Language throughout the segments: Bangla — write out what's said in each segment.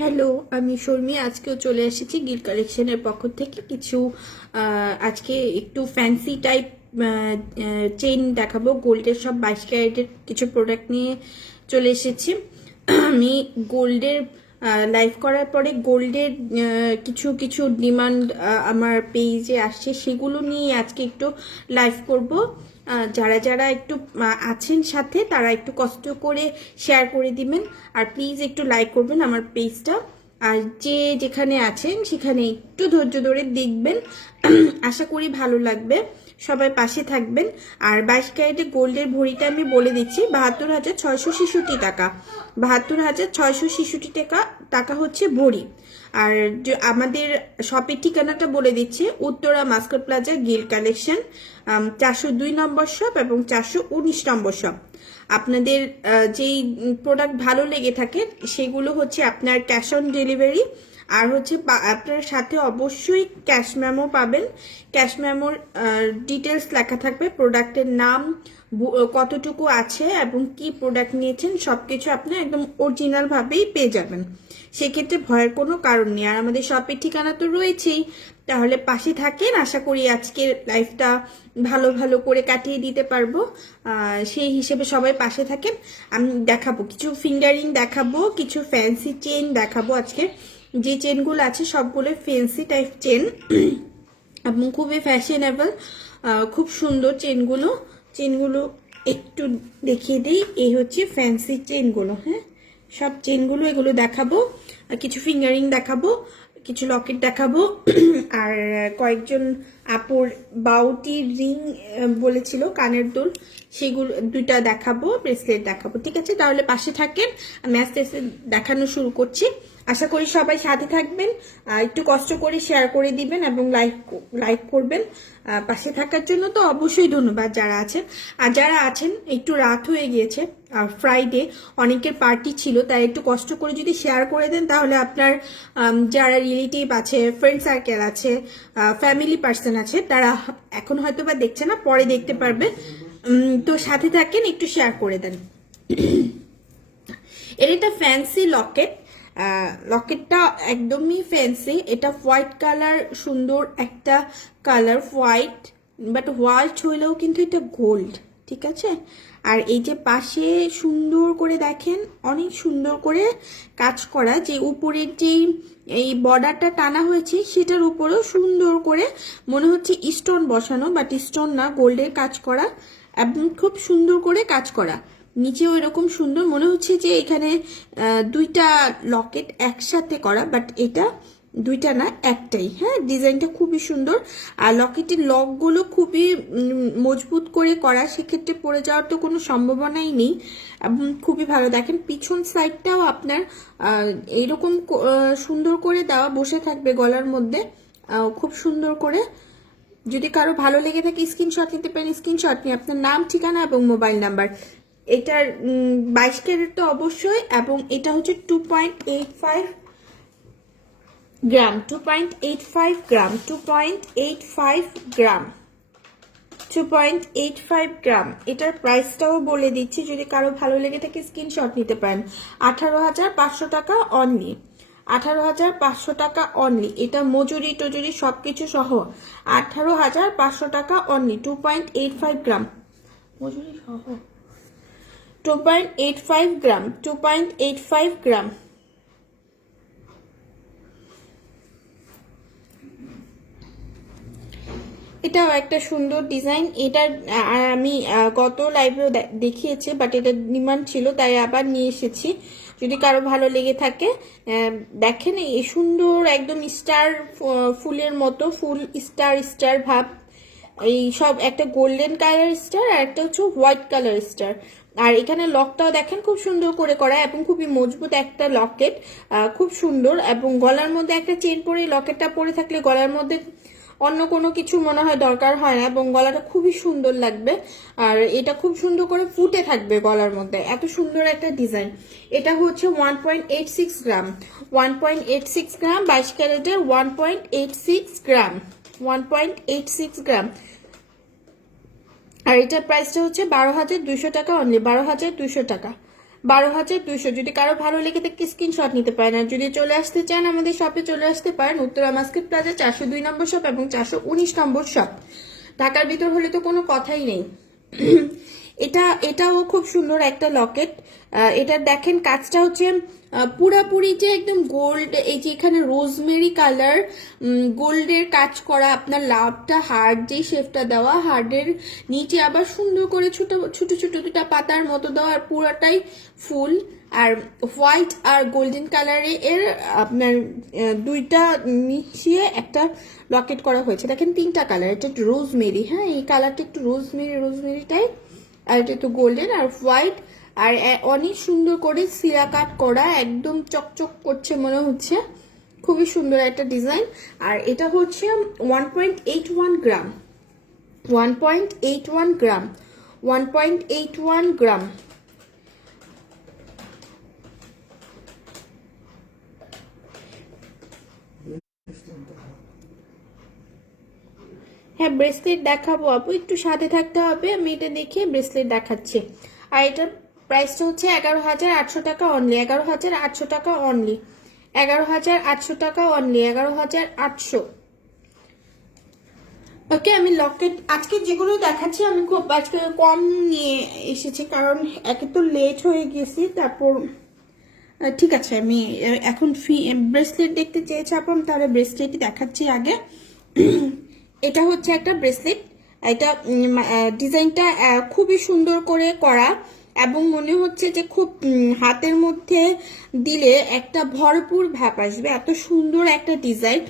হ্যালো, আমি শর্মি। আজকেও চলে এসেছি গিল কালেকশনের পক্ষ থেকে কিছু আজকে একটু ফ্যান্সি টাইপ চেইন দেখাবো। গোল্ডের সব 22 ক্যারেটের কিছু প্রোডাক্ট নিয়ে চলে এসেছি। আমি গোল্ডের লাইভ করার পরে গোল্ডের কিছু কিছু ডিমান্ড আমার পেজে আসছে, সেগুলো নিয়ে আজকে একটু লাইভ করব। যারা যারা একটু আছেন সাথে তারা একটু কষ্ট করে শেয়ার করে দিবেন, আর প্লিজ একটু লাইক করবেন আমার পেজটা। আর যে যেখানে আছেন সেখানে একটু ধৈর্য ধরে দেখবেন, আশা করি ভালো লাগবে। সবাই পাশে থাকবেন। আর 22 ক্যারেটের গোল্ডের ভরিটা আমি বলে দিচ্ছি 72,666 টাকা। 72,666 টাকা হচ্ছে ভরি। আর আমাদের শপের ঠিকানাটা বলে দিচ্ছি, Uttara Mascot plaza Gill collection, 402 নম্বর শপ এবং 419 নম্বর শপ। আপনাদের যেই প্রোডাক্ট ভালো লেগে থাকে সেগুলো হচ্ছে আপনার ক্যাশ অন ডেলিভারি, আর হচ্ছে আপনার সাথে অবশ্যই ক্যাশ মেমো পাবেন। ক্যাশ মেমোর ডিটেলস লেখা থাকবে, প্রোডাক্টের নাম, কতটুকু আছে এবং কি প্রোডাক্ট নিয়েছেন সবকিছু আপনি একদম অরিজিনাল ভাবেই পেয়ে যাবেন। সেক্ষেত্রে ভয়ের কোনো কারণ নেই। আর আমাদের শপের ঠিকানা তো রয়েছেই, তাহলে পাশে থাকেন। আশা করি আজকের লাইফটা ভালো ভালো করে কাটিয়ে দিতে পারবো, সেই হিসেবে সবাই পাশে থাকেন। আমি দেখাবো কিছু ফিঙ্গারিং, দেখাবো কিছু ফ্যান্সি চেন দেখাবো। আজকে যে চেনগুলো আছে সবগুলো ফ্যান্সি টাইপ চেন এবং খুবই ফ্যাশনেবল, খুব সুন্দর চেনগুলো। চেনগুলো একটু দেখিয়ে দিই, এই হচ্ছে ফ্যান্সি চেনগুলো। হ্যাঁ, সব চেনগুলো এগুলো দেখাবো, কিছু ফিঙ্গারিং দেখাবো, কিছু লকেট দেখাবো, আর কয়েকজন আপুর বাউটি রিং বলেছিল, কানের দুল, সেগুলো দুইটা দেখাবো, ব্রেসলেট দেখাবো। ঠিক আছে, তাহলে পাশে থাকেন, আমি আস্তে আস্তে দেখানো শুরু করছি। আশা করি সবাই সাথে থাকবেন, একটু কষ্ট করে শেয়ার করে দিবেন এবং লাইক করবেন। পাশে থাকার জন্য তো অবশ্যই ধন্যবাদ যারা আছেন। আর যারা আছেন, একটু রাত হয়ে গিয়েছে, ফ্রাইডে অনেকের পার্টি ছিল, তাই একটু কষ্ট করে যদি শেয়ার করে দেন তাহলে আপনার যারা রিলেটিভ আছে, ফ্রেন্ড সার্কেল আছে, ফ্যামিলি পার্সন আছে, তারা এখন হয়তো বা দেখছে না, পরে দেখতে পারবে। তো সাথে থাকেন, একটু শেয়ার করে দেন। এর একটা ফ্যান্সি লকেট, লকেটটা একদমই ফ্যান্সি। এটা হোয়াইট কালার, সুন্দর একটা কালার, হোয়াইট বাট হোয়াইট হইলেও কিন্তু এটা গোল্ড। ঠিক আছে, আর এই যে পাশে সুন্দর করে দেখেন, অনেক সুন্দর করে কাজ করা, যে উপরের যেই এই বর্ডারটা টানা হয়েছে সেটার উপরেও সুন্দর করে মনে হচ্ছে স্টোন বসানো, বাট স্টোন না, গোল্ডের কাজ করা এবং খুব সুন্দর করে কাজ করা। নিচেও এরকম সুন্দর মনে হচ্ছে যে এখানে দুইটা লকেট একসাথে করা, বাট এটা দুইটা না, একটাই। হ্যাঁ, ডিজাইনটা খুবই সুন্দর। আর লকেটের লকগুলো খুবই মজবুত করে করা, সেক্ষেত্রে পড়ে যাওয়ার তো কোনো সম্ভাবনাই নেই এবং খুবই ভালো। দেখেন পিছন সাইডটাও আপনার এইরকম সুন্দর করে দেওয়া, বসে থাকবে গলার মধ্যে, খুব সুন্দর করে। যদি কারো ভালো লেগে থাকে স্ক্রিনশট নিতে পারেন, স্ক্রিনশট নিয়ে আপনার নাম, ঠিকানা এবং মোবাইল নাম্বার। এটার 22 ক্যারেট তো অবশ্যই, এবং এটা হচ্ছে 2.85 গ্রাম, 2.85 গ্রাম, 2.85 গ্রাম, 2.85 গ্রাম। এটার প্রাইসটাও বলে দিচ্ছি, যদি কারো ভালো লেগে থাকে স্ক্রিনশট নিতে পারেন। 18,500 টাকা অনলি, 18,500 টাকা অনলি। এটা মজুরি টজুরি সবকিছু সহ 18,500 টাকা অনলি। 2.85 গ্রাম মজুরি সহ, 2.85 গ্রাম, 2.85 গ্রাম। এটাও একটা সুন্দর ডিজাইন। এটার আমি গত লাইভেও দেখিয়েছি, বাট এটা ডিমান্ড ছিল তাই আবার নিয়ে এসেছি। যদি কারো ভালো লেগে থাকে দেখেন, এই সুন্দর একদম স্টার ফুলের মতো, ফুল স্টার স্টার ভাব, এই সব একটা গোল্ডেন কালার স্টার আর একটা হচ্ছে হোয়াইট কালার স্টার। আর এখানে লকটাও দেখেন খুব সুন্দর করে করা এবং খুবই মজবুত একটা লকেট, খুব সুন্দর। এবং গলার মধ্যে একটা চেন পরে, লকেটটা পরে থাকলে গলার মধ্যে অন্য কোনো কিছু মনে হয় দরকার হয় না, এবং গলাটা খুবই সুন্দর লাগবে। আর এটা খুব সুন্দর করে ফুটে থাকবে গলার মধ্যে, এত সুন্দর একটা ডিজাইন। এটা হচ্ছে 1.86 গ্রাম, 1.86 গ্রাম, 22 ক্যারেটের 1.86 গ্রাম, 1.86 গ্রাম। আর এটার প্রাইসটা হচ্ছে 12,200 টাকা অনলি, 12,200 টাকা, 12,200। যদি কারো ভালো লেগে থাকে স্ক্রিনশট নিতে পারেন, আর যদি চলে আসতে চান আমাদের শপে চলে আসতে পারেন, উত্তরা মার্কেট প্লাজা 402 নম্বর শপ এবং 419 নম্বর শপ। ঢাকার ভিতর হলে তো কোনো কথাই নেই। এটাও খুব সুন্দর একটা লকেট। এটা দেখেন কাজটা হচ্ছে পুরাপুরি যে একদম গোল্ড, এই যে এখানে রোজমেরি কালার গোল্ডের কাজ করা, আপনার লাভটা হার্ড যে শেপটা দেওয়া, হার্ডের নিচে আবার সুন্দর করে ছোট ছোট ছোট দুটা পাতার মতো দেওয়া, আর পুরাটাই ফুল আর হোয়াইট আর গোল্ডেন কালারে এর আপনার দুইটা মিশিয়ে একটা লকেট করা হয়েছে। দেখেন 3টা কালার, এটা একটু রোজমেরি, হ্যাঁ এই কালারটা একটু রোজমেরি টাইপ, আর এটা একটু গোল্ডেন আর হোয়াইট, আর অনেক সুন্দর করে সিরা কাট করা, একদম চকচক করছে মনে হচ্ছে, খুবই সুন্দর একটা ডিজাইন। আর এটা হচ্ছে 1.81 গ্রাম, 1.81 গ্রাম, 1.81 গ্রাম। হ্যাঁ ব্রেসলেট দেখাবো আপু, একটু সাথে থাকতে হবে, আমি এটা দেখে ব্রেসলেট দেখাচ্ছি। আর এটার প্রাইসটা হচ্ছে 11,800 টাকা অনলি, 11,800 টাকা অনলি, 11,800 টাকা অনলি, 11,800। ওকে, আমি লকেট আজকে যেগুলো দেখাচ্ছি আমি খুব আজকে কম নিয়ে এসেছি, কারণ একে তো লেট হয়ে গেছি। তারপর ঠিক আছে, আমি এখন ব্রেসলেট দেখতে চেয়েছি আপন, তাহলে ব্রেসলেটই দেখাচ্ছি আগে। এটা হচ্ছে একটা ব্রেসলেট, এটা ডিজাইনটা খুবই সুন্দর করে করা, এবং মনে হচ্ছে যে খুব হাতের মধ্যে দিলে একটা ভরপুর ভাব আসবে, এত সুন্দর একটা ডিজাইন।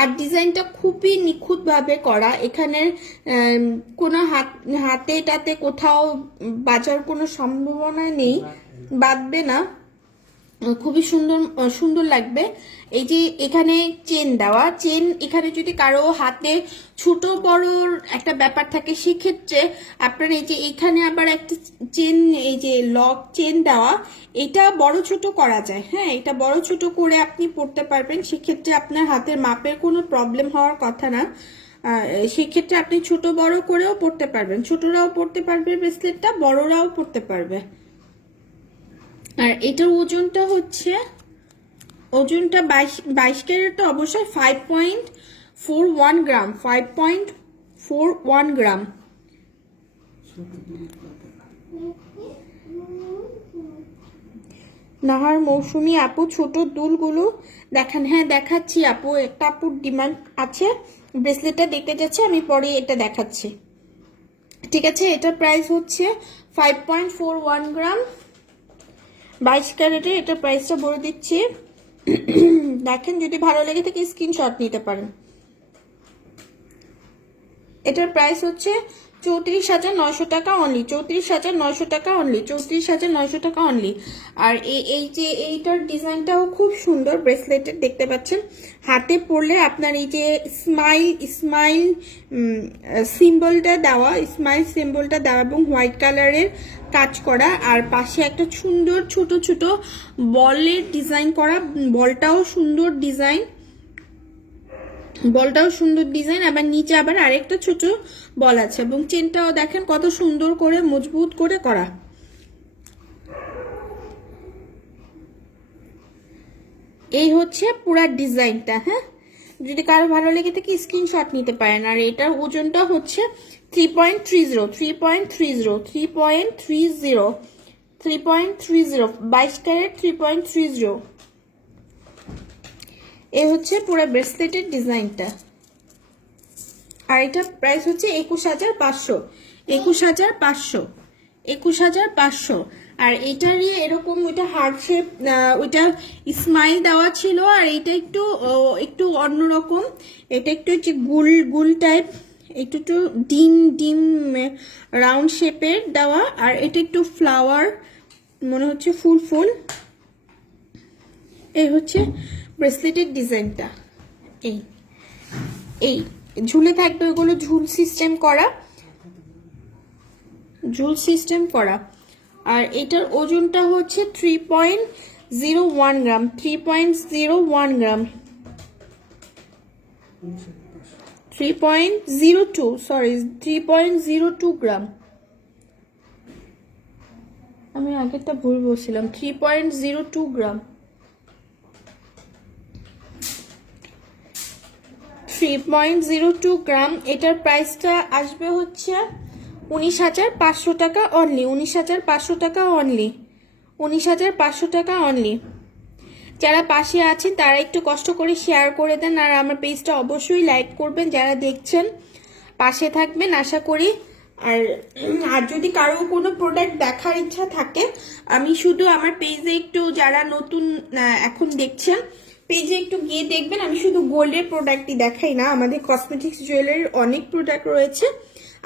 আর ডিজাইনটা খুবই নিখুঁতভাবে করা, এখানে কোনো হাতেটাতে কোথাও বাজার কোনো সম্ভাবনা নেই, বাঁধবে না, খুবই সুন্দর লাগবে। এই যে এখানে চেন দেওয়া, চেন এখানে যদি কারো হাতে ছোট বড়র একটা ব্যাপার থাকে সেক্ষেত্রে আপনার এই যে এখানে আবার একটা চেন, এই যে লক চেন দেওয়া, এটা বড় ছোট করা যায়, হ্যাঁ এটা বড় ছোট করে আপনি পড়তে পারবেন, সেক্ষেত্রে আপনার হাতের মাপের কোনো প্রবলেম হওয়ার কথা না। সেক্ষেত্রে আপনি ছোট বড় করেও পড়তে পারবেন, ছোটরাও পড়তে পারবে ব্রেসলেটটা, বড়রাও পড়তে পারবে। আর এটার ওজনটা হচ্ছে, ওজনটা 22 ক্যারেট, তো অবশ্যই 5.41 গ্রাম, 5.41 গ্রাম। নাহার মৌসুমী আপু ছোট দুলগুলো দেখান, হ্যাঁ দেখাচ্ছি আপু, একটা আপুর ডিমান্ড আছে ব্রেসলেটটা দেখতে যাচ্ছে, আমি পরে এটা দেখাচ্ছি, ঠিক আছে। এটার প্রাইস হচ্ছে 5.41 গ্রাম, 22 ক্যারেটের, এটার প্রাইসটা বলে দিচ্ছি। দেখেন যদি ভালো লেগে থাকে স্ক্রিনশট নিতে পারেন। এটার প্রাইস হচ্ছে 34,900 টাকা অনলি, 34,900 টাকা অনলি, 34,900 টাকা অনলি। আর এই যে এইটার ডিজাইনটাও খুব সুন্দর, ব্রেসলেটের দেখতে পাচ্ছেন, হাতে পরলে আপনার এই যে স্মাইল সিম্বলটা দেওয়া, স্মাইল সিম্বলটা দেওয়া এবং হোয়াইট কালারের কাজ করা, আর পাশে একটা সুন্দর ছোট ছোট বলের ডিজাইন করা, বলটাও সুন্দর ডিজাইন, বলটাও সুন্দর ডিজাইন, আবার নিচে আবার আরেকটা ছোট বল আছে, এবং চেনটাও দেখেন কত সুন্দর করে মজবুত করে করা। এই হচ্ছে পুরা ডিজাইনটা, হ্যাঁ যদি কারো ভালো লেগে থাকে স্ক্রিনশট নিতে পারেন। আর এটার ওজনটা হচ্ছে 3.30, 22 ক্যারেট 3.30। এই হচ্ছে পুরো ব্রেসলেটের ডিজাইনটা। আর এটা প্রাইস হচ্ছে 21,500, 21,500। আর এটারই এরকম ওইটা হার্ট শেপ, ওইটা স্মাইল দেওয়া ছিল, আর এটা একটু অন্যরকম, এটা একটু হচ্ছে গুল টাইপ, একটু ডিম রাউন্ড শেপের দেওয়া, আর এটা একটু ফ্লাওয়ার মনে হচ্ছে, ফুল। এই হচ্ছে ব্রেসলেটের ডিজাইনটা, এই ঝুলে থাকবে, ওগুলো ঝুল সিস্টেম করা। আর এটার ওজনটা হচ্ছে 3.01 গ্রাম, 3.02 গ্রাম, 3.02 গ্রাম। আমি আগেরটা ভুল বলছিলাম, 3.02 গ্রাম, 3.02 গ্রাম। এটার প্রাইসটা আসবে হচ্ছে 19,500 টাকা অনলি, 19,500 টাকা অনলি, 19,500 টাকা অনলি। যারা পাশে আছেন তারা একটু কষ্ট করে শেয়ার করে দেন, আর আমার পেজটা অবশ্যই লাইক করবেন যারা দেখছেন, পাশে থাকবেন আশা করি। আর আর যদি কারো কোনো প্রোডাক্ট দেখার ইচ্ছা থাকে, আমি শুধু আমার পেজে একটু, যারা নতুন এখন দেখছেন, পেজে একটু গিয়ে দেখবেন, আমি শুধু গোল্ডের প্রোডাক্টই দেখাই না, আমাদের কসমেটিক্স জুয়েলারির অনেক প্রোডাক্ট রয়েছে,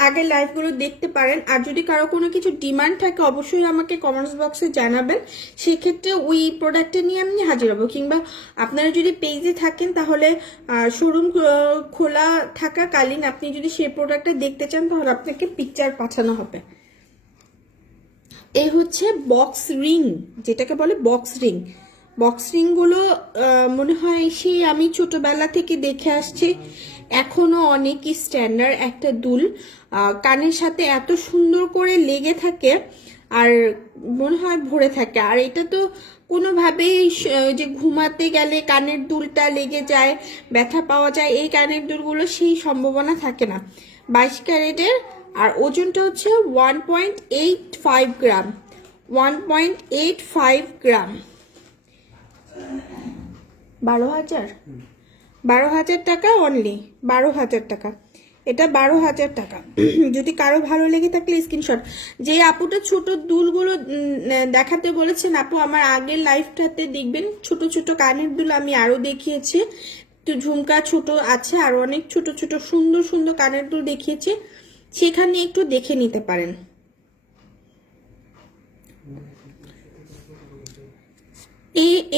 আগের লাইভগুলো দেখতে পারেন। আর যদি কারো কোনো কিছু ডিমান্ড থাকে অবশ্যই আমাকে কমেন্টস বক্সে জানাবেন, সেক্ষেত্রে ওই প্রোডাক্টটা নিয়ে আমি হাজির হবো। কিংবা আপনারা যদি পেজে থাকেন তাহলে শোরুম খোলা থাকাকালীন আপনি যদি সেই প্রোডাক্টটা দেখতে চান তাহলে আপনাকে পিকচার পাঠানো হবে। এই হচ্ছে বক্স রিং, যেটাকে বলে বক্স রিং। বক্স রিংগুলো মনে হয় সেই আমি ছোটবেলা থেকে দেখে আসছি, এখনো অনেকই স্ট্যান্ডার্ড একটা দুল, কানের সাথে এত সুন্দর করে লেগে থাকে আর মনে হয় ভরে থাকে। আর এটা তো কোনোভাবেই যে ঘুমাতে গেলে কানের দুলটা লেগে যায়, ব্যথা পাওয়া যায়, এই কানের দুলগুলো সেই সম্ভাবনা থাকে না। 22 ক্যারেটের, আর ওজনটা হচ্ছে 1.85 গ্রাম, 1.85 গ্রাম। 12,000 টাকা অনলি, 12,000 টাকা, এটা 12,000 টাকা। যদি কারো ভালো লেগে থাকলে স্ক্রিনশট। যে আপুটা ছোট দুলগুলো দেখাতে বলেছেন, আপু আমার আগের লাইফটাতে দেখবেন ছোট ছোট কানের দুল আমি আরো দেখিয়েছি, তো ঝুমকা ছোট আছে আর অনেক ছোট ছোট সুন্দর সুন্দর কানের দুল দেখিয়েছি, সেখানে একটু দেখে নিতে পারেন।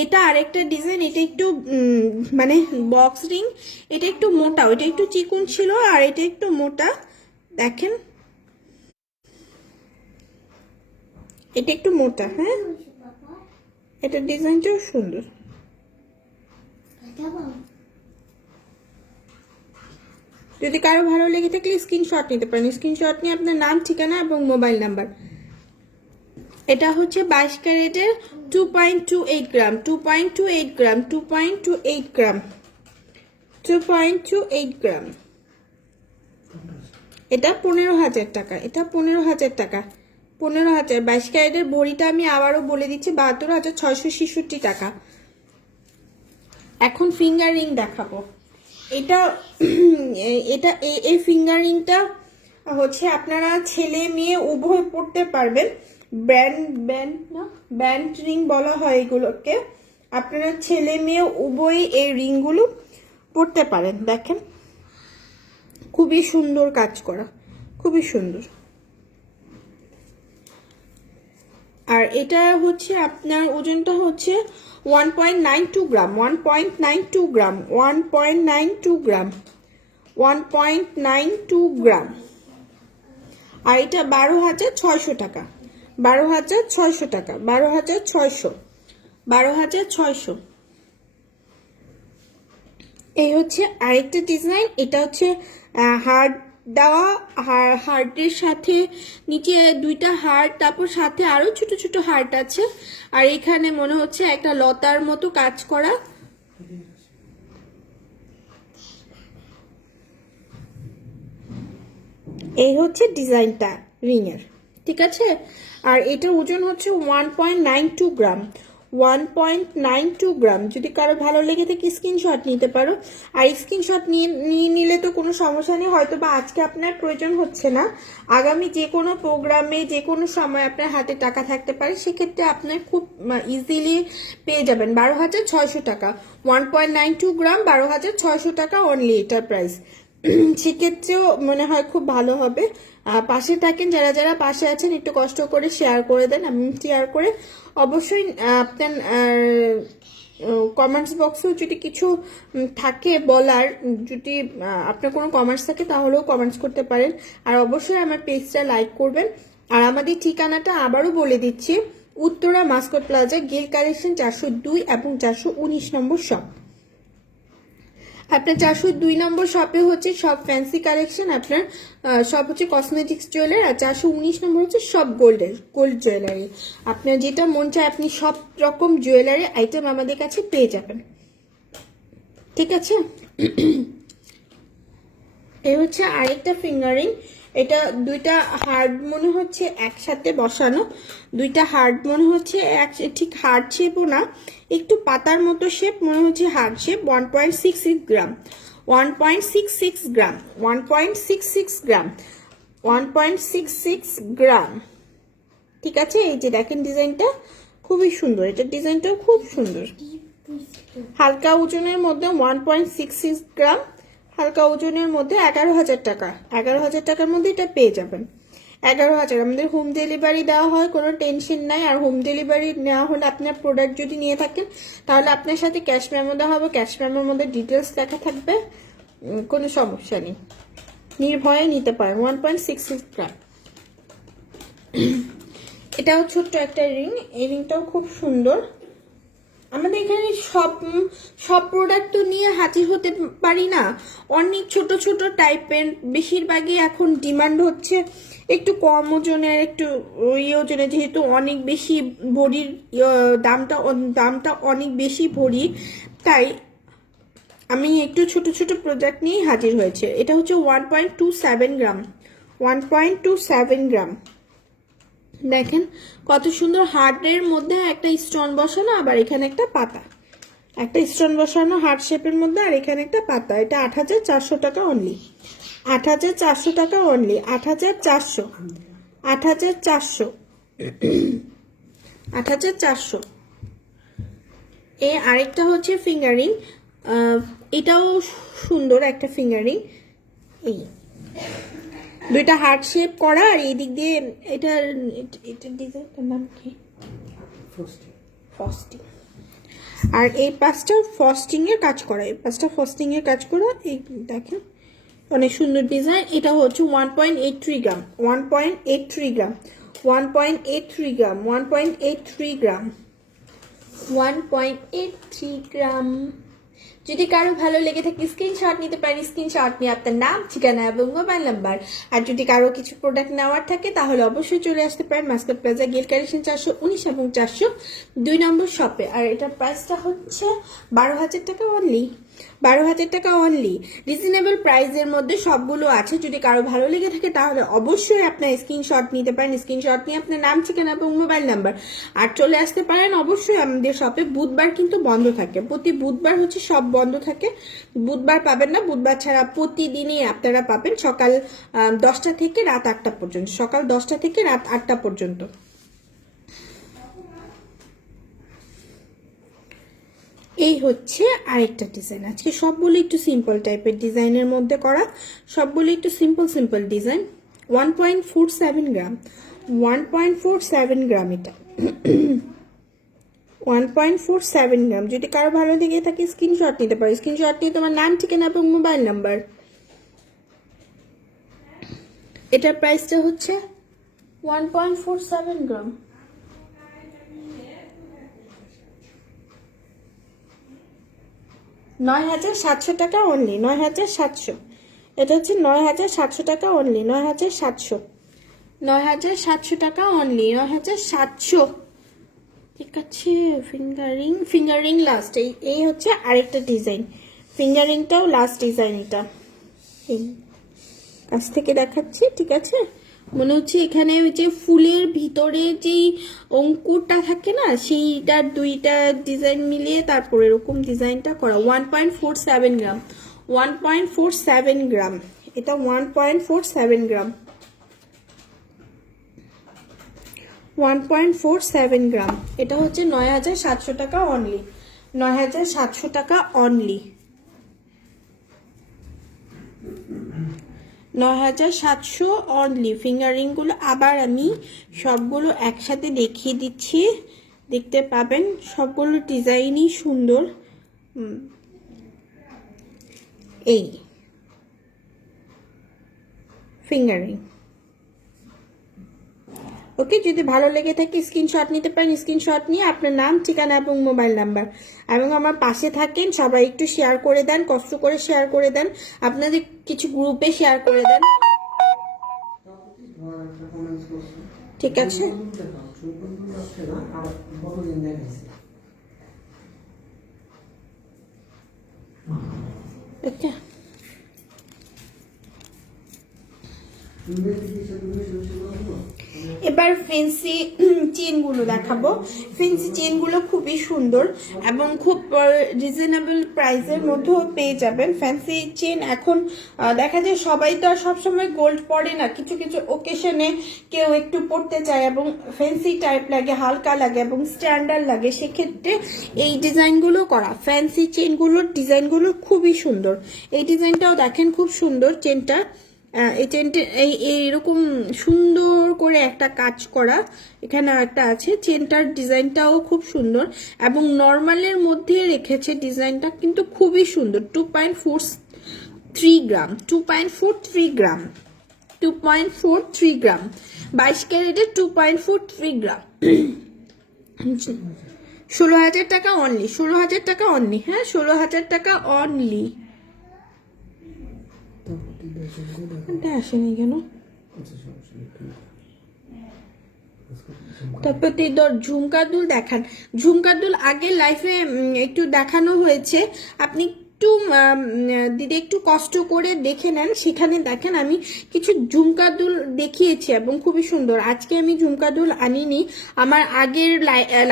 এটা আরেকটা ডিজাইন, এটা একটু মানে বক্স রিং, এটা একটু মোটা, এটা একটু চিকন ছিল আর এটা একটু মোটা, দেখেন এটা একটু মোটা। হ্যাঁ, এটা ডিজাইনটাও সুন্দর। যদি কারো ভালো লেগে থাকলে স্ক্রিনশট নিতে পারেন, স্ক্রিনশট নিয়ে আপনার নাম, ঠিকানা এবং মোবাইল নাম্বার। এটা হচ্ছে 22 ক্যারেটের 2.28 গ্রাম, 2.28 গ্রাম, 2.28 গ্রাম, 2.28 গ্রাম। এটা 15,000 টাকা, এটা 15,000 টাকা, 15,000। 22 ক্যারেটের ভরিটা আমি আবারও বলে দিচ্ছি 72,666 টাকা। এখন ফিঙ্গার রিং দেখাবো। এটা এটা এই ফিঙ্গার রিংটা হচ্ছে আপনারা ছেলে মেয়ে উভয় পড়তে পারবেন। ব্যান্ড রিং বলা হয় এগুলোকে। আপনারা ছেলে মেয়ে উভয়ই এই রিংগুলো পড়তে পারেন। দেখেন খুবই সুন্দর কাজ করা, খুবই সুন্দর। আর এটা হচ্ছে আপনার ওজনটা হচ্ছে 1.92 গ্রাম, 1.92 গ্রাম, 1.92 গ্রাম, 1.92 গ্রাম। আর এটা 12,600 টাকা, 12,600 টাকা, 12,600, 12,600। এই হচ্ছে আরেকটা ডিজাইন, এটা হচ্ছে হার্ট দেওয়া, হার্টের সাথে নিচে দুইটা হার্ট, তারপর সাথে আরো ছোট ছোট হার্ট আছে, আর এখানে মনে হচ্ছে একটা লতার মতো কাজ করা। এই হচ্ছে ডিজাইনটা রিং এর, ঠিক আছে। আর এটার ওজন হচ্ছে 1.92 গ্রাম, 1.92 গ্রাম। যদি কারো ভালো লেগে থাকে স্ক্রিনশট নিতে পারো। আর স্ক্রিনশট নিয়ে নিলে তো কোনো সমস্যা নেই, হয়তো বা আজকে আপনার প্রয়োজন হচ্ছে না, আগামী যে কোনো প্রোগ্রামে যে কোনো সময় আপনার হাতে টাকা থাকতে পারে, সেক্ষেত্রে আপনার খুব ইজিলি পেয়ে যাবেন। 12,600 টাকা, 1.92 গ্রাম, 12,600 টাকা অনলি এটার প্রাইস। সেক্ষেত্রেও মনে হয় খুব ভালো হবে। পাশে থাকেন, যারা যারা পাশে আছেন একটু কষ্ট করে শেয়ার করে দেন। আমি শেয়ার করে অবশ্যই আপনার কমেন্টস বক্সেও যদি কিছু থাকে বলার, যদি আপনার কোনো কমেন্টস থাকে তাহলেও কমেন্টস করতে পারেন। আর অবশ্যই আমার পেজটা লাইক করবেন। আর আমাদের ঠিকানাটা আবারও বলে দিচ্ছি, Uttara Mascot plaza, Gill collection 402 এবং 419 নম্বর শপ। আপনার 402 নম্বর শপে হচ্ছে সব ফ্যান্সি কালেকশন, আপনার সব হচ্ছে কসমেটিক্স জুয়েলারি, আর 419 নম্বর হচ্ছে সব গোল্ড জুয়েলারি। আপনার যেটা মন চায় আপনি সব রকম জুয়েলারি আইটেম আমাদের কাছে পেয়ে যাবেন, ঠিক আছে। এই হচ্ছে আরেকটা ফিঙ্গারিং, এটা দুইটা হার্ড মনে হচ্ছে একসাথে বসানো, দুইটা হার্ড মনে হচ্ছে ঠিক হার্ড শেপও না, একটু পাতার মতো শেপ মনে হচ্ছে হার্ড শেপ। 1.66 গ্রাম, 1.66 গ্রাম, 1.66 গ্রাম, 1.66 গ্রাম, ঠিক আছে। এই যে দেখেন ডিজাইনটা খুবই সুন্দর, এটা ডিজাইনটাও খুব সুন্দর। হালকা ওজনের মধ্যে 1.66 গ্রাম, হালকা ওজনের মধ্যে 11,000 টাকা, 11,000 টাকার মধ্যে এটা পেয়ে যাবেন। 11,000 আমাদের হোম ডেলিভারি দেওয়া হয়, কোনো টেনশন নাই। আর হোম ডেলিভারি নেওয়া হলে আপনার প্রোডাক্ট যদি নিয়ে থাকেন তাহলে আপনার সাথে ক্যাশ মেমো দেওয়া হবে, ক্যাশ মেমোর মধ্যে ডিটেলস লেখা থাকবে, কোনো সমস্যা নেই, নির্ভয়ে নিতে পারেন। 1.66 গ্রাম। এটাও ছোট্ট একটা রিং, এই রিংটাও খুব সুন্দর। আমাদের এখানে সব প্রোডাক্ট তো নিয়ে হাজির হতে পারি না, অনেক ছোট ছোট টাইপের, বেশিরভাগই এখন ডিমান্ড হচ্ছে একটু কম ওজনের, একটু ওজনের, যেহেতু অনেক বেশি ভরির দামটা অনেক বেশি ভরি, তাই আমি একটু ছোট ছোট প্রোডাক্ট নিয়ে হাজির হয়েছে। এটা হচ্ছে 1.27 গ্রাম, 1.27 গ্রাম। দেখেন কত সুন্দর, হার্টের মধ্যে একটা স্টোন বসানো, আবার এখানে একটা পাতা, একটা স্টোন বসানো হার্ট শেপের মধ্যে, আর এখানে একটা পাতা। এটা 8,400 টাকা অনলি, 8,400 টাকা অনলি, 8,400, 8,400, 8,400। আরেকটা হচ্ছে ফিঙ্গারিং, এটাও সুন্দর একটা ফিঙ্গারিং। এই দুইটা হার্ট শেপ করা, আর এই দিক দিয়ে এটার ডিজাইনটার নাম কি, ফস্টিং, আর এই পাঁচটা ফস্টিং এর কাজ করা, এই পাঁচটা ফস্টিং এর কাজ করা। এই দেখেন অনেক সুন্দর ডিজাইন। এটা হচ্ছে 1.83 গ্রাম, 1.83 গ্রাম, 1.83 গ্রাম, 1.83 গ্রাম, 1.83 গ্রাম। যদি কারো ভালো লেগে থাকে স্ক্রিনশট নিতে পারেন, স্ক্রিনশট নিয়ে আপনার নাম, ঠিকানা এবং মোবাইল নাম্বার। আর যদি কারো কিছু প্রোডাক্ট নেওয়ার থাকে তাহলে অবশ্যই চলে আসতে পারেন মাস্কাট প্লাজা গেট কালেকশন 419 এবং 402 নম্বর শপে। আর এটার প্রাইসটা হচ্ছে 12,000 টাকা অনলি, 12,000 টাকা অনলি। রিজনেবল প্রাইসের মধ্যে সবগুলো আছে, যদি কারো ভালো লেগে থাকে তাহলে অবশ্যই আপনার স্ক্রিনশট নিতে পারেন, স্ক্রিনশট নিয়ে আপনার নাম, ঠিকানা এবং মোবাইল নাম্বার আর চলে আসতে পারেন অবশ্যই আমাদের শপে। বুধবার কিন্তু বন্ধ থাকে, প্রতি বুধবার হচ্ছে সব বন্ধ থাকে, বুধবার পাবেন না, বুধবার ছাড়া প্রতিদিনই আপনারা পাবেন সকাল 10টা থেকে রাত 8টা পর্যন্ত, সকাল 10টা থেকে রাত 8টা পর্যন্ত। এই হচ্ছে আরেকটা ডিজাইন, আজকে সবগুলো একটু সিম্পল টাইপের ডিজাইনের মধ্যে করা, সবগুলো একটু সিম্পল ডিজাইন। 1.47 গ্রাম, 1.47 গ্রাম, এটা 1.47 গ্রাম। যদি কারো ভালো লেগে থাকে স্ক্রিনশট নিতে পারো, স্ক্রিনশট নিয়ে তোমার নাম, ঠিকানা এবং মোবাইল নাম্বার। এটার প্রাইসটা হচ্ছে 1.47 গ্রাম, 9,700 টাকা অনলি, 9,700। এটা হচ্ছে 9,700 টাকা অনলি, 9,700, 9,700 টাকা অনলি, 9,700, ঠিক আছে। Fingering last. এই হচ্ছে আরেকটা ডিজাইন, ফিঙ্গারিংটাও লাস্ট ডিজাইন। এটা এই কাছ থেকে দেখাচ্ছি, ঠিক আছে। মনে হচ্ছে এখানে ওই যে ফুলের ভিতরে যেই অঙ্কুরটা থাকে না, সেইটার দুইটা ডিজাইন মিলিয়ে তারপর এরকম ডিজাইনটা করা। 1.47 গ্রাম, 1.47 গ্রাম, এটা 1.47 গ্রাম, 1.47 গ্রাম। এটা হচ্ছে 9,700 টাকা অনলি, 9,700 টাকা অনলি, 9,700 অনলি। ফিঙ্গারিংগুলো আবার আমি সবগুলো একসাথে দেখিয়ে দিচ্ছি, দেখতে পাবেন সবগুলো ডিজাইনই সুন্দর। এই ফিঙ্গারিং ওকে, যদি ভালো লেগে থাকে স্ক্রিনশট নিতে পারেন, স্ক্রিনশট নিয়ে আপনার নাম, ঠিকানা এবং মোবাইল নাম্বার, এবং আমার পাশে থাকেন। সবাই একটু শেয়ার করে দেন, কষ্ট করে শেয়ার করে দেন, আপনাদের কিছু গ্রুপে শেয়ার করে দেন, ঠিক আছে? ওকে, এবার ফেন্সি চেনগুলো দেখাবো। ফেন্সি চেনগুলো খুবই সুন্দর এবং খুব রিজনেবল প্রাইসের মধ্যেও পেয়ে যাবেন। ফ্যান্সি চেন এখন দেখা যায় সবাই তো আর সবসময় গোল্ড পরে না, কিছু কিছু ওকেশনে কেউ একটু পরতে চায় এবং ফ্যান্সি টাইপ লাগে, হালকা লাগে এবং স্ট্যান্ডার্ড লাগে, সেক্ষেত্রে এই ডিজাইনগুলো করা। ফ্যান্সি চেনগুলোর ডিজাইনগুলো খুবই সুন্দর। এই ডিজাইনটাও দেখেন, খুব সুন্দর চেনটা। এই চেনটা এইরকম সুন্দর করে একটা কাজ করা, এখানে একটা আছে। চেনটার ডিজাইনটাও খুব সুন্দর এবং নর্মালের মধ্যে রেখেছে ডিজাইনটা, কিন্তু খুবই সুন্দর। 2.43 গ্রাম, 2.43 গ্রাম, 2.43 গ্রাম, 22 ক্যারেটের 2.43 গ্রাম। 16,000 টাকা অনলি, 16,000 টাকা অনলি। হ্যাঁ, 16,000 টাকা অনলি। আসেনি কেন? তারপর ঝুমকা দুল দেখান। ঝুমকা দুল আগের লাইফে একটু দেখানো হয়েছে, আপনি একটু দিদি একটু কষ্ট করে দেখে নেন, সেখানে দেখেন আমি কিছু ঝুমকা দুল দেখিয়েছি এবং খুবই সুন্দর। আজকে আমি ঝুমকা দুল আনিনি, আমার আগের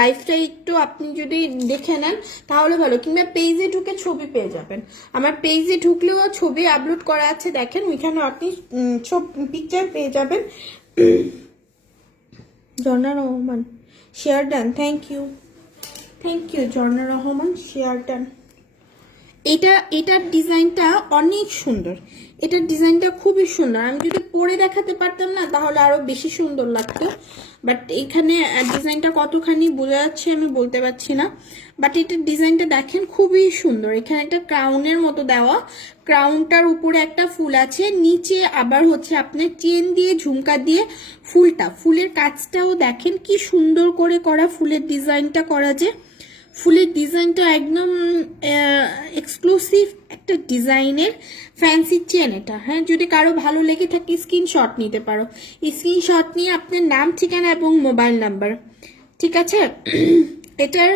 লাইফটা একটু আপনি যদি দেখে নেন তাহলে ভালো, কিংবা পেজে ঢুকে ছবি পেয়ে যাবেন। আমার পেজে ঢুকলেও ছবি আপলোড করা আছে, দেখেন ওইখানে আপনি সব পিকচার পেয়ে যাবেন। Jharna Rahman share done, thank you, thank you Jharna Rahman, share done. এটার ডিজাইনটা অনেক সুন্দর, এটার ডিজাইনটা খুবই সুন্দর। আমি যদি পরে দেখাতে পারতাম না তাহলে আরো বেশি সুন্দর লাগতো, বাট এখানে ডিজাইনটা কতখানি বোঝা যাচ্ছে আমি বলতে পারছি না, বাট এটার ডিজাইনটা দেখেন খুবই সুন্দর। এখানে একটা ক্রাউনের মতো দেওয়া, ক্রাউনটার উপরে একটা ফুল আছে, নিচে আবার হচ্ছে আপনার চেন দিয়ে ঝুমকা দিয়ে ফুলের কাজটাও দেখেন কি সুন্দর করে করা, ফুলের ডিজাইনটা করা, যে ফুলের ডিজাইনটা একদম এক্সক্লুসিভ একটা ডিজাইনের ফ্যান্সি চেন এটা। হ্যাঁ, যদি কারো ভালো লেগে থাকে স্ক্রিনশট নিতে পারো, স্ক্রিনশট নিয়ে আপনার নাম, ঠিকানা এবং মোবাইল নাম্বার, ঠিক আছে? এটার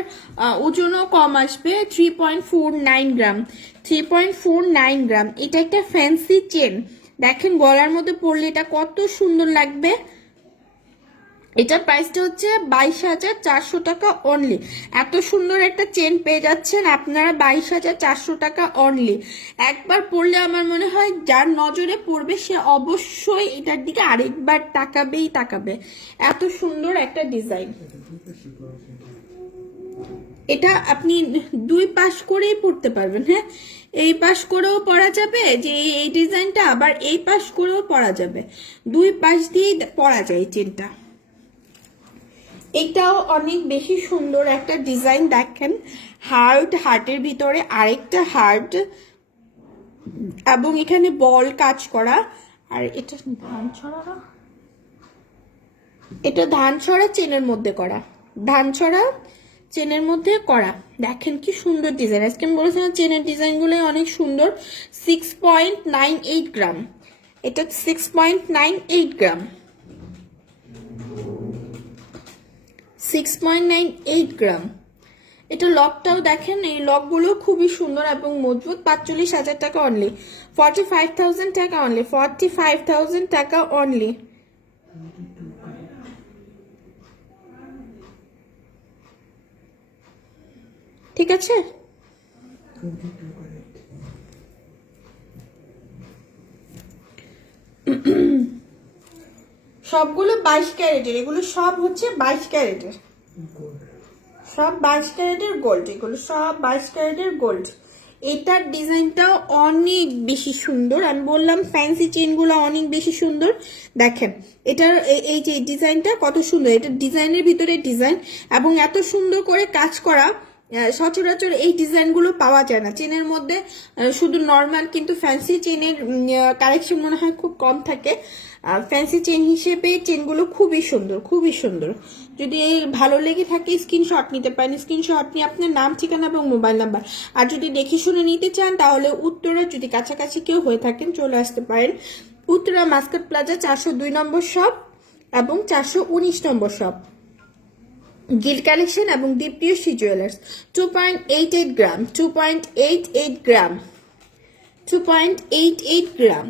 ওজনও কম আসবে, 3.49 গ্রাম, 3.49 গ্রাম। এটা একটা ফ্যান্সি চেন, দেখেন গলার মধ্যে পরলে এটা কত সুন্দর লাগবে। এটার প্রাইসটা হচ্ছে 22,400 টাকা অনলি। এত সুন্দর একটা চেন পেয়ে যাচ্ছেন আপনারা 22,400 টাকা অনলি। একবার পরলে আমার মনে হয় যার নজরে পড়বে সে অবশ্যই এটার দিকে আরেকবার তাকাবে। এত সুন্দর একটা ডিজাইন। এটা আপনি দুই পাশ করেই পড়তে পারবেন। হ্যাঁ, এই পাশ করেও পরা যাবে, যে এই ডিজাইনটা আবার এই পাশ করেও পরা যাবে, দুই পাশ দিয়েই পরা যায় চেনটা। এটাও অনেক বেশি সুন্দর একটা ডিজাইন, দেখেন হার্টের ভিতরে আরেকটা হার্ট এবং এখানে বল কাজ করা। আর এটা ধান ছড়া চেনের মধ্যে করা, ধান ছড়া চেনের মধ্যে করা, দেখেন কি সুন্দর ডিজাইন। আজকে আমি বলেছিলাম চেনের ডিজাইনগুলো অনেক সুন্দর। 6.98 গ্রাম, এটা 6.98 গ্রাম, 6.98 গ্রাম। এটা লকটাও দেখেন, এই লকগুলো খুবই সুন্দর এবং মজবুত। 45,000 টাকা অনলি, 45,000 টাকা অনলি, 45,000 টাকা অনলি। ঠিক আছে, সবগুলো 22 ক্যারেটের, এগুলো সব হচ্ছে 22 ক্যারেটের, সব 22 ক্যারেটের গোল্ড, এগুলো সব 22 ক্যারেটের গোল্ড। এটার ডিজাইনটাও অনেক বেশি সুন্দর, আমি বললাম ফ্যান্সি চেনগুলো অনেক বেশি সুন্দর। দেখেন এটার এই যে ডিজাইনটা কত সুন্দর, এটা ডিজাইনের ভিতরে ডিজাইন এবং এত সুন্দর করে কাজ করা, সচরাচর এই ডিজাইনগুলো পাওয়া যায় না চেনের মধ্যে, শুধু নর্মাল, কিন্তু ফ্যান্সি চেনের কালেকশন মনে হয় খুব কম থাকে। ফ্যান্সি চেন হিসেবে চেনগুলো খুবই সুন্দর, খুবই সুন্দর। যদি ভালো লেগে থাকে স্ক্রিনশট নিতে পারেন, স্ক্রিনশট নিয়ে আপনার নাম, ঠিকানা এবং মোবাইল নাম্বার। আর যদি দেখে শুনে নিতে চান তাহলে উত্তরা, যদি কাছাকাছি কেউ হয়ে থাকেন চলে আসতে পারেন। উত্তরা মাস্কাট প্লাজা 402 নম্বর শপ এবং 419 নম্বর শপ, গিল্ড কালেকশন এবং দীপ্তিয়সী জুয়েলার্স। 2.88 গ্রাম, 2.88 গ্রাম, 2.88 গ্রাম।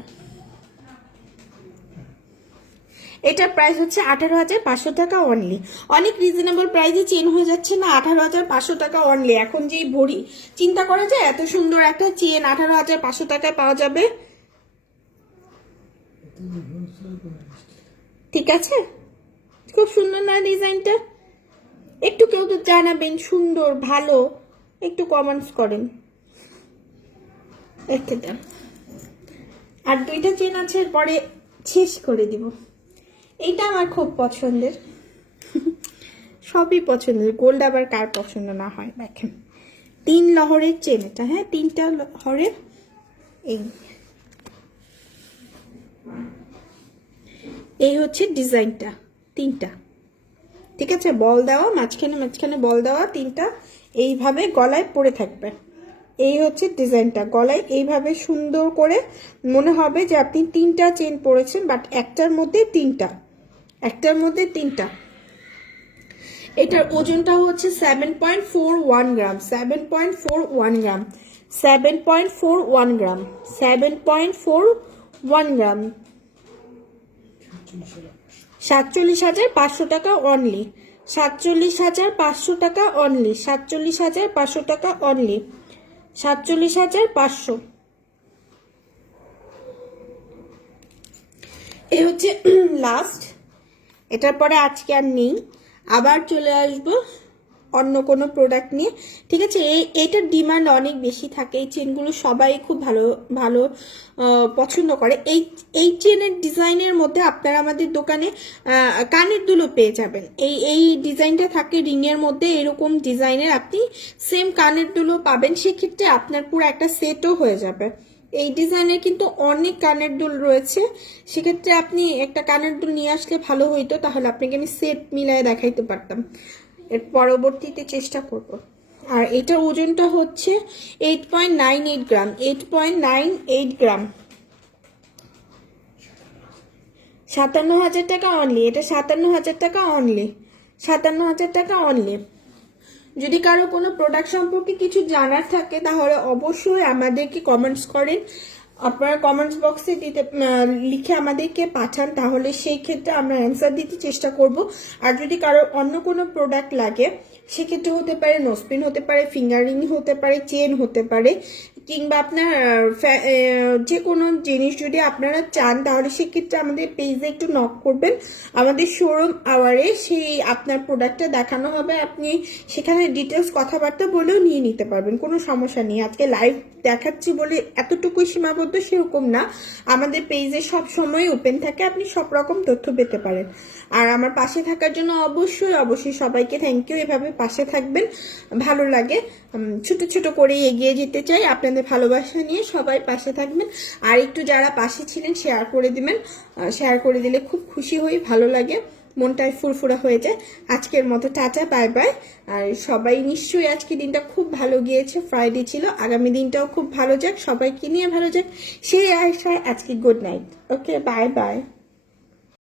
এটার প্রাইস হচ্ছে 18,500 টাকা অনলি। অনেক রিজনেবল প্রাইসে চেন হয়ে যাচ্ছে না, 18,500 টাকা অনলি। এখন যেই ভরি, চিন্তা করা যায় এত সুন্দর একটা চেন 18,500 টাকায় পাওয়া যাবে। ঠিক আছে, খুব সুন্দর না ডিজাইনটা? একটু কেউ তো জানাবেন সুন্দর ভালো, একটু কমেন্টস করেন। রেখে দেন। আর দুইটা চেন আছে, এরপরে শেষ করে দিব। এইটা আমার খুব পছন্দের, সবই পছন্দের। গোল্ড আবার কার পছন্দ না হয়? দেখেন 3 লহরের চেন এটা, হ্যাঁ 3টা লহরের। এই হচ্ছে ডিজাইনটা, 3টা। ঠিক আছে, বল দেওয়া, মাঝখানে মাঝখানে বল দেওয়া, 3টা এইভাবে গলায় পরে থাকবে। এই হচ্ছে ডিজাইনটা, গলায় এইভাবে সুন্দর করে মনে হবে যে আপনি 3টা চেন পরেছেন, বাট একটার মধ্যে 3টা, একটার মধ্যে 3টা। এটার ওজনটা হচ্ছে 7.41 গ্রাম, 7.41 গ্রাম, 7.41 গ্রাম, 7.41 গ্রাম। 47,500 টাকা অনলি, 47,500 টাকা অনলি, 47,500 টাকা অনলি, 47,500। এই হচ্ছে লাস্ট। এটার পরে আজকে আর নেই, আবার চলে আসবো অন্য কোনো প্রোডাক্ট নিয়ে। ঠিক আছে, এইটার ডিমান্ড অনেক বেশি থাকে, এই চেনগুলো সবাই খুব ভালো ভালো পছন্দ করে। এই চেনের ডিজাইনের মধ্যে আপনারা আমাদের দোকানে কানের দুলও পেয়ে যাবেন। এই ডিজাইনটা থাকে রিংয়ের মধ্যে, এরকম ডিজাইনের আপনি সেম কানের দুলও পাবেন। সেক্ষেত্রে আপনার পুরো একটা সেটও হয়ে যাবে। এই ডিজাইনের কিন্তু অনেক কানের দুল রয়েছে, সেক্ষেত্রে আপনি একটা কানের দুল নিয়ে আসলে ভালো হইতো, তাহলে আপনাকে আমি সেট মিলায় দেখাইতে পারতাম। এর পরবর্তীতে চেষ্টা করব। আর এটার ওজনটা হচ্ছে 8.98 গ্রাম, 8.98 গ্রাম, 57,000 টাকা অনলি। এটা 57,000 টাকা অনলি, 57,000 টাকা অনলি। যদি কারো কোনো প্রোডাক্ট সম্পর্কে কিছু জানার থাকে তাহলে অবশ্যই আমাদেরকে কমেন্টস করেন। আপনারা কমেন্টস বক্সে লিখে আমাদেরকে পাঠান, তাহলে সেই ক্ষেত্রে আমরা অ্যান্সার দিতে চেষ্টা করব। আর যদি কারোর অন্য কোনো প্রোডাক্ট লাগে, সেক্ষেত্রে হতে পারে নোজপিন, হতে পারে ফিঙ্গারিং, হতে পারে চেন, হতে পারে কিংবা আপনার যে কোনো জিনিস যদি আপনারা চান, তাহলে সেক্ষেত্রে আমাদের পেজে একটু নক করবেন। আমাদের শোরুম আওয়ারে সেই আপনার প্রোডাক্টটা দেখানো হবে, আপনি সেখানে ডিটেলস কথাবার্তা বলেও নিয়ে নিতে পারবেন, কোনো সমস্যা নেই। আজকে লাইভ দেখাচ্ছি বলে এতটুকুই সীমাবদ্ধ সেরকম না, আমাদের পেজে সব সময় ওপেন থাকে, আপনি সব রকম তথ্য পেতে পারেন। আর আমার পাশে থাকার জন্য অবশ্যই অবশ্যই সবাইকে থ্যাংক ইউ। এভাবে পাশে থাকবেন, ভালো লাগে, ছোট ছোট করে এগিয়ে যেতে চাই। আপনাদের ভালোবাসা নিয়ে সবাই পাশে থাকবেন। আর একটু যারা পাশে ছিলেন শেয়ার করে দিবেন, শেয়ার করে দিলে খুব খুশি হই, ভালো লাগে, মনটাই ফুরফুরা হয়ে যায়। আজকের মতো টাটা, বাই বাই। আর সবাই নিশ্চয়ই আজকে দিনটা খুব ভালো গিয়েছে, ফ্রাইডে ছিল, আগামী দিনটাও খুব ভালো যাক, সবাইকে নিয়ে ভালো যাক, সেই আশায় আজকে গুড নাইট। ওকে, বাই বাই।